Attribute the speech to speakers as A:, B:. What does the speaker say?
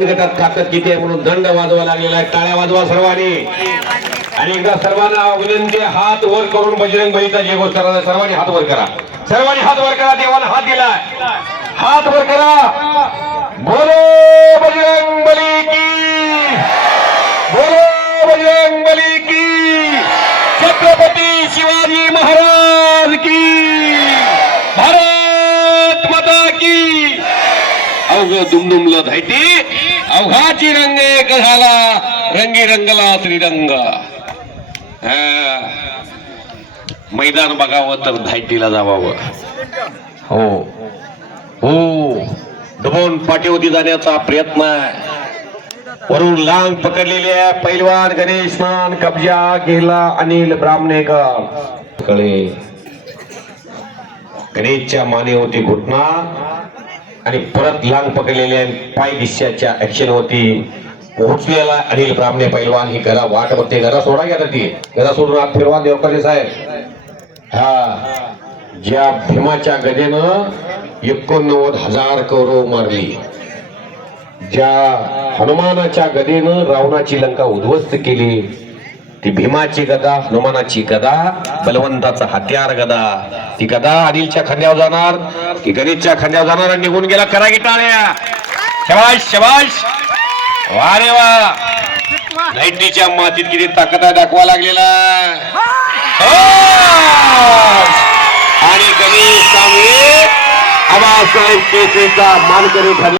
A: बातमी गटात ताकद किती आहे म्हणून दंड वाजवा लागलेला आहे. टाळ्या वाजवा सर्वांनी. आणि एकदा सर्वांना विनंती हात वर करून बजरंग बलीचा जे घोष करा सर्वांनी हात वर करा. सर्वांनी हात वर करा देवाला हात दिलाय. हात वर करा. बोलो बजरंग बली की. बोलो बजरंग बली की. छत्रपती शिवाजी महाराज की. भारत माता की. अवघ दुमदुमलं धायटी. अवघाची रंग एक झाला. रंगी रंगला श्रीरंग मैदान बघावं तर धायटीला जावावं. हो. हो. दबोन पाठीवती जाण्याचा प्रयत्न आहे. वरून लांग पकडलेली आहे पैलवान गणेश मान. कब्जा गेला अनिल ब्राह्मणेकर. कळे. गणेशच्या माने होती घुटना. आणि परत लांग पकडलेले पाय दिश्याच्या ऍक्शन होती पोहोचलेला अनिल ब्राह्मणे पैलवान ही घरा वाट बघते. घरा सोडा घ्या ती? घरा सोडून आत फिरवा देवकरे साहेब. हा. ज्या भीमाच्या गदेनं एकोणनव्वद हजार कौरव मारली. ज्या हनुमानाच्या गदेनं रावणाची लंका उद्ध्वस्त केली. ती भीमाची गदा हनुमानाची गदा बलवंताचा हत्यार गदा. ती गदा अनिलच्या खांद्यावर जाणार ती गणेशच्या खांद्यावर जाणार आणि निघून गेला करा गिटाळ्या शबाश शबाश. वा रे वा. लाईटीच्या मातीत किती ताकद दाखवा लागलेला. हो! आणि गणेश आबासाहेब मानकरी ठरला.